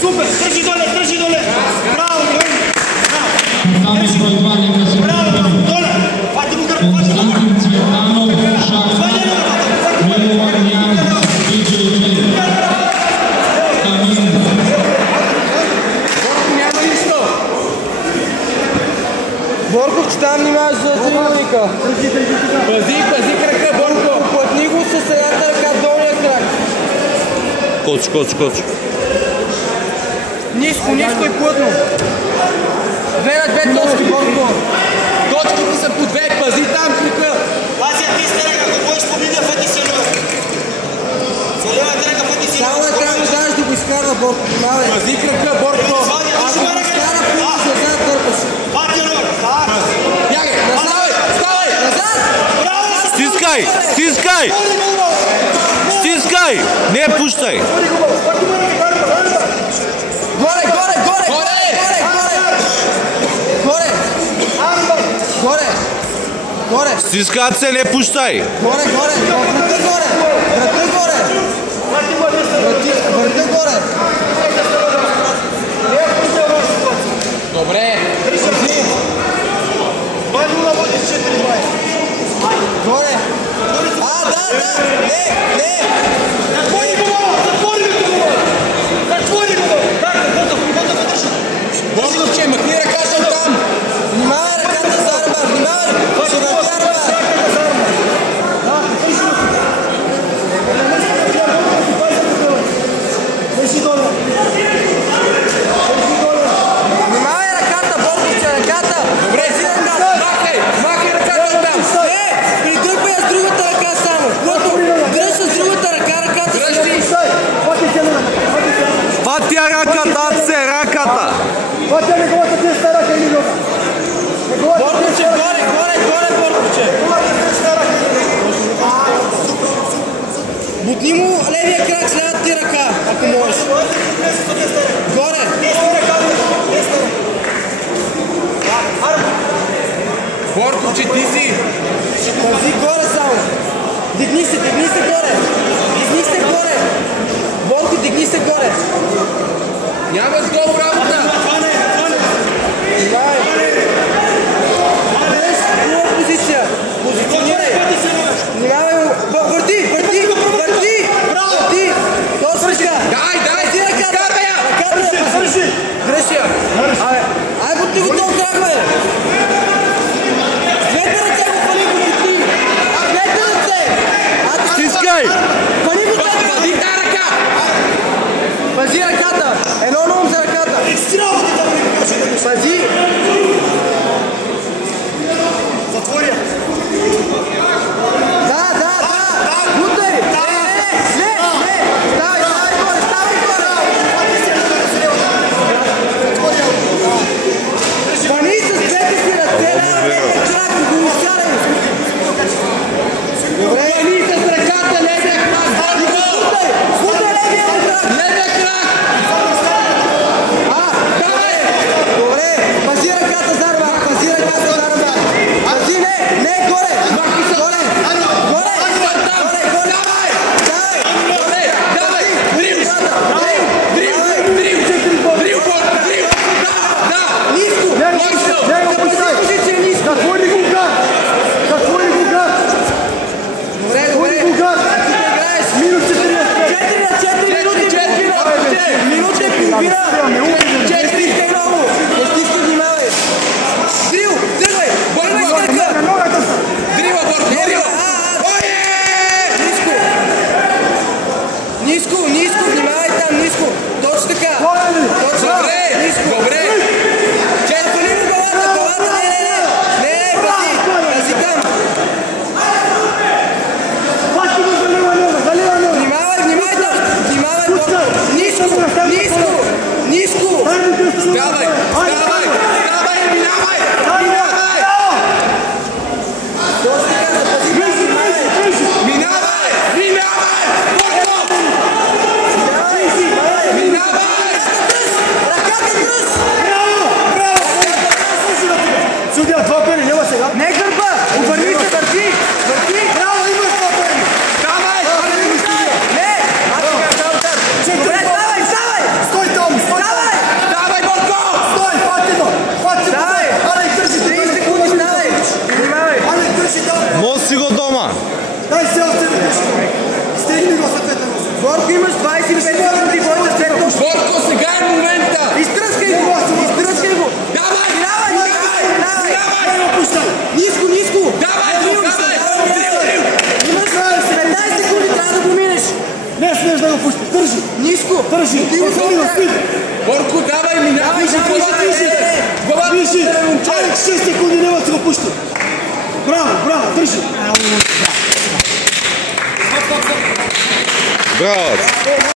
Супер! Държи доле! Държи доле! Браво! Браво! Доле! Хвати му гърба! Константин Цветанов, Шахмат, Милован Янков, Диджей Камин. Няма нищо! Борков, че там внимаваш за трибуника. Пази крака, Борков! Плътни го с едната ръка, долния крак. Коч. Ниско и плътно. Две на две точки, Борко. Точките са по две, пази там крика. Пази, ти стерега, ако бъдеш победа, фати се лева. За лева трега, фати се лева. Само е трябва да дадеш да го изкарва, Борко. Пази крака, Борко. Ако го изкара, пълно за една търпаш. Фати лева. Бягай, ставай, назад. Стискай! Не пущай! Горе! Стискат се, не пущай! Горе! Врата горе! Врата горе! Добре! Горе! Борковче, махни ръката оттам! Внимавай ръката за арма! Внимавай! Ще натярва! Внимавай ръката, Борковче, ръката! Добре, махай ръката оттам! Придърпай с другата ръка само! Дръж с другата ръка, ръката си! Фатия ръката! Борковче, горе, Борковче! Бутни му левия крак с левата ти ръка, ако можеш. Горе! Борковче, ти си! Пази горе само! Дигни се горе! Борко, дигни се горе! Няма с гол работа! Позиция! Позиционирай! Върти! Точно така! Дай! Ръката я! Греши я! Ай, бутни го този крак, бе! С двете ръце го фали го бутни! Двете ръце! Стискай! Фали го двете! Пази тази ръка! Пази ръката! Едно на ум за ръката! Пази! Борко! Държи! Борко, давай, минавай! Вижи! Алекс 6 секунди няма да се го пуща! Браво, държи! Браво!